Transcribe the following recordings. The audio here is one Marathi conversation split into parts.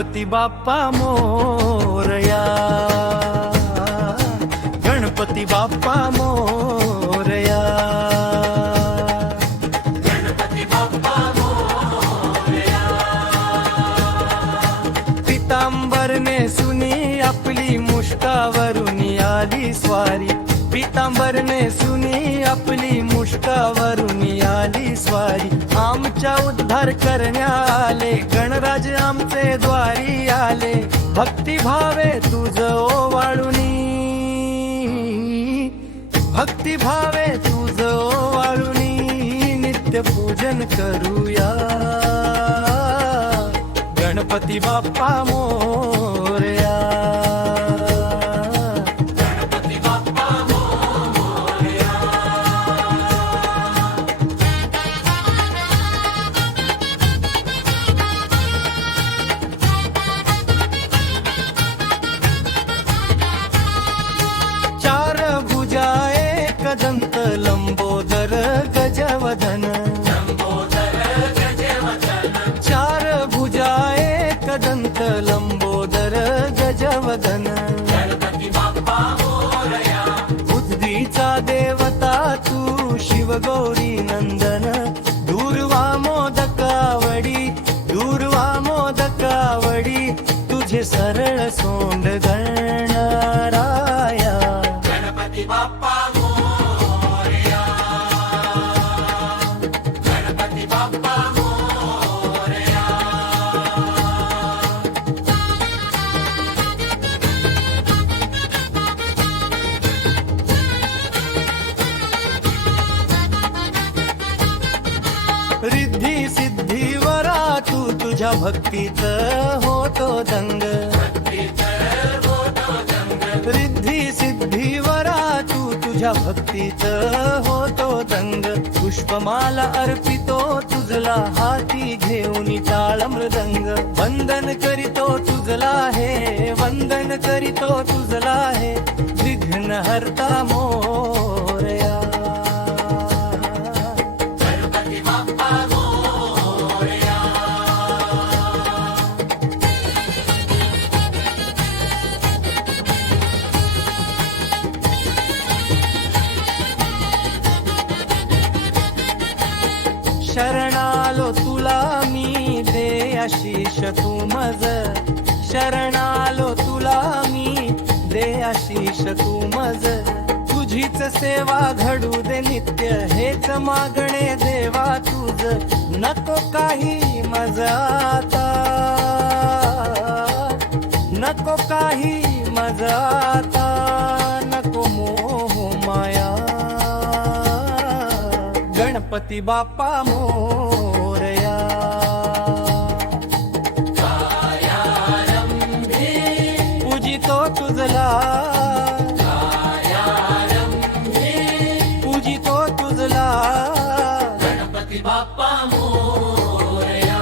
गणपती बाप्पा मोरया। गणपति बाप्पा मोरया। पितांबरने सुनी आपली मुष्टावरून आली स्वारी। पितांबरने सुनी आपली मुष्टावरून आली स्वारी। आमच्या उद्धार करण्या आले. गणराज आमचे द्वारी आले. भक्ती भावे तुझ भक्ती भावे तुझ वाळुनी. नित्य पूजन करूया. गणपती बाप्पा मो एक लंबोदर गजवदन। चार भुजा एक दंत लंबोदर गजवदन। बुद्धीचा देवता तू शिवगौरी नंदन। दूर्वा मोदकावडी दूर्वा मोदकावडी तुझे सरळ सोंड गणराया। रिद्धी माझ्या तुझ्या भक्तीत होतो दंग. रिद्धी सिद्धी वरा तू तुझ्या भक्तीत होतो दंग. पुष्पमाला अर्पितो तुझला हाती घेऊन टाळ मृदंग. वंदन करीतो तुझला हे वंदन करीतो तुझला हे. विघ्न हरता मोह शरणालो तुला मी दे आशिष तू मज. शरणालो तुला मी दे आशिष तू मज. तुझीच सेवा घडू दे नित्य हेच मागणे देवा तुझ. नको काही मजाता नको काही मजाता नको मो गणपती बाप्पा मोरया. पूजितो तुझला. पूजितो तुझला. गणपती बाप्पा मोरया.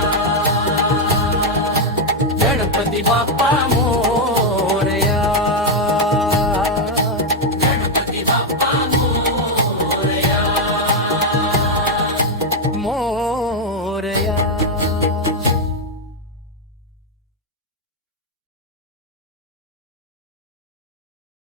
गणपती बाप्पा मोर